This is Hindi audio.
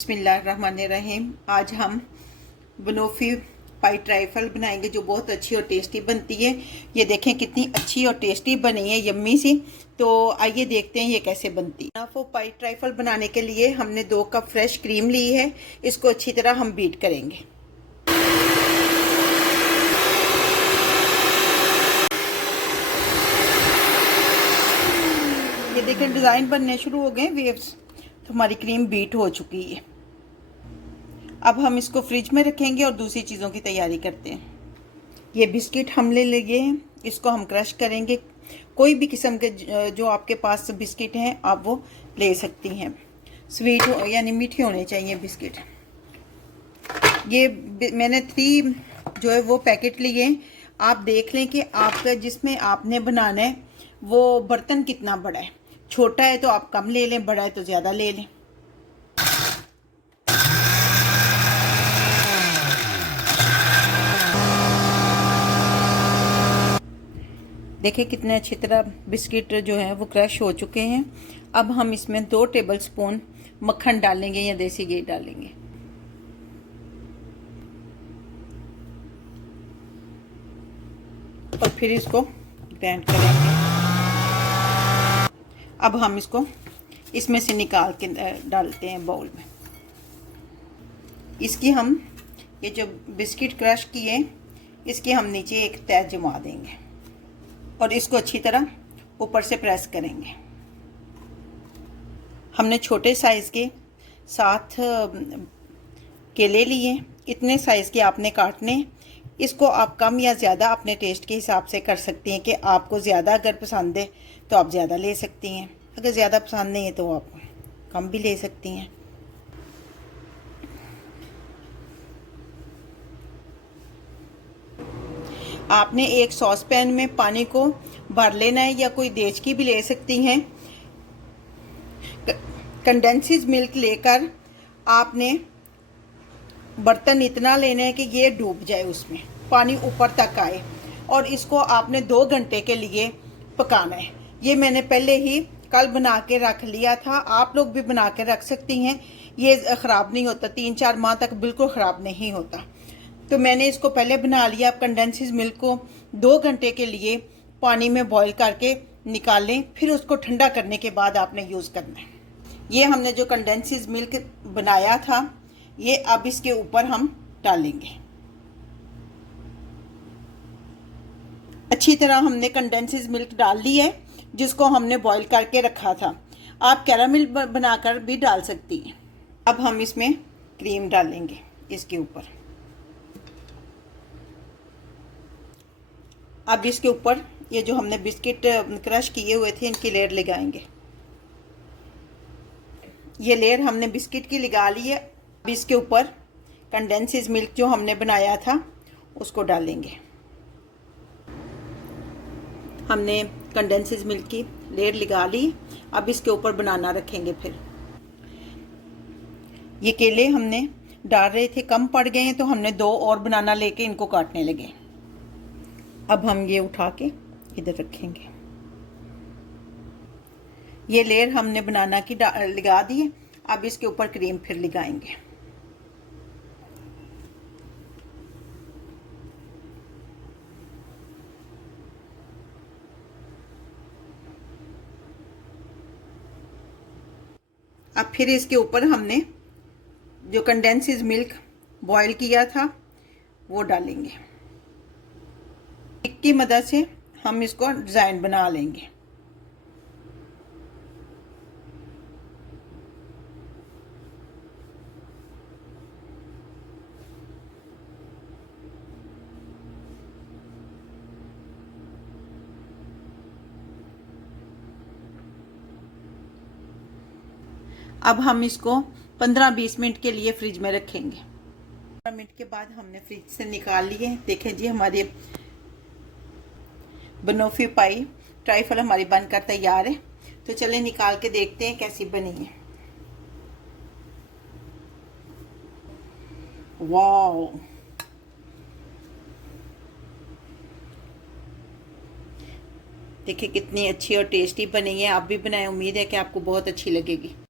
बिस्मिल्लाहिर्रहमानिर्रहीम। आज हम बनोफी पाई ट्राइफल बनाएंगे जो बहुत अच्छी और टेस्टी बनती है। ये देखें कितनी अच्छी और टेस्टी बनी है, यम्मी सी। तो आइए देखते हैं ये कैसे बनती है। बनोफी पाई ट्राइफल बनाने के लिए हमने 2 कप फ्रेश क्रीम ली है। इसको अच्छी तरह हम बीट करेंगे। ये देखें डिज़ाइन बनने शुरू हो गए, वेव्स। तो हमारी क्रीम बीट हो चुकी है। अब हम इसको फ्रिज में रखेंगे और दूसरी चीज़ों की तैयारी करते हैं। ये बिस्किट हम ले लिए हैं, इसको हम क्रश करेंगे। कोई भी किस्म के जो आपके पास बिस्किट हैं आप वो ले सकती हैं। स्वीट यानी मीठे होने चाहिए बिस्किट। ये मैंने 3 जो है वो पैकेट लिए हैं। आप देख लें कि आपका जिसमें आपने बनाना है वो बर्तन कितना बड़ा है। छोटा है तो आप कम ले लें, बड़ा है तो ज़्यादा ले लें। देखिए कितने अच्छी तरह बिस्किट जो है वो क्रश हो चुके हैं। अब हम इसमें 2 टेबलस्पून मक्खन डालेंगे या देसी घी डालेंगे। और फिर इसको ग्राइंड करेंगे। अब हम इसको इसमें से निकाल के डालते हैं बाउल में। इसकी हम ये जो बिस्किट क्रश किए इसकी हम नीचे एक तह जमा देंगे और इसको अच्छी तरह ऊपर से प्रेस करेंगे। हमने छोटे साइज़ के 7 केले लिए। इतने साइज़ के आपने काटने। इसको आप कम या ज़्यादा अपने टेस्ट के हिसाब से कर सकती हैं कि आपको ज़्यादा अगर पसंद है तो आप ज़्यादा ले सकती हैं, अगर ज़्यादा पसंद नहीं है तो आप कम भी ले सकती हैं। आपने एक सॉस पैन में पानी को भर लेना है या कोई देचकी भी ले सकती हैं। कंडेंस्ड मिल्क लेकर आपने बर्तन इतना लेना है कि ये डूब जाए, उसमें पानी ऊपर तक आए। और इसको आपने 2 घंटे के लिए पकाना है। ये मैंने पहले ही कल बना के रख लिया था, आप लोग भी बना के रख सकती हैं। ये ख़राब नहीं होता, 3-4 माह तक बिल्कुल ख़राब नहीं होता। तो मैंने इसको पहले बना लिया। आप कंडेंस्ड मिल्क को 2 घंटे के लिए पानी में बॉईल करके निकालें, फिर उसको ठंडा करने के बाद आपने यूज़ करना है। ये हमने जो कंडेंस्ड मिल्क बनाया था ये अब इसके ऊपर हम डालेंगे। अच्छी तरह हमने कंडेंस्ड मिल्क डाल ली है जिसको हमने बॉईल करके रखा था। आप कैरामिल बनाकर भी डाल सकती हैं। अब हम इसमें क्रीम डालेंगे इसके ऊपर। अब इसके ऊपर ये जो हमने बिस्किट क्रश किए हुए थे इनकी लेयर लगाएंगे। ये लेयर हमने बिस्किट की लगा ली है। अब इसके ऊपर कंडेंस्ड मिल्क जो हमने बनाया था उसको डालेंगे। हमने कंडेंस्ड मिल्क की लेयर लगा ली। अब इसके ऊपर बनाना रखेंगे। फिर ये केले हमने डाल रहे थे, कम पड़ गए हैं तो हमने 2 और बनाना लेके इनको काटने लगे। अब हम ये उठा के इधर रखेंगे। ये लेयर हमने बनाना की लगा दी है। अब इसके ऊपर क्रीम फिर लगाएंगे। अब फिर इसके ऊपर हमने जो कंडेंस्ड मिल्क बॉईल किया था वो डालेंगे। स्टिक की मदद से हम इसको डिज़ाइन बना लेंगे। अब हम इसको 15-20 मिनट के लिए फ्रिज में रखेंगे। 15 मिनट के बाद हमने फ्रिज से निकाल लिए। देखें जी हमारे बनोफी पाई ट्राइफल हमारी बनकर तैयार है। तो चलें निकाल के देखते हैं कैसी बनी है। वाओ, देखिए कितनी अच्छी और टेस्टी बनी है। आप भी बनाएं, उम्मीद है कि आपको बहुत अच्छी लगेगी।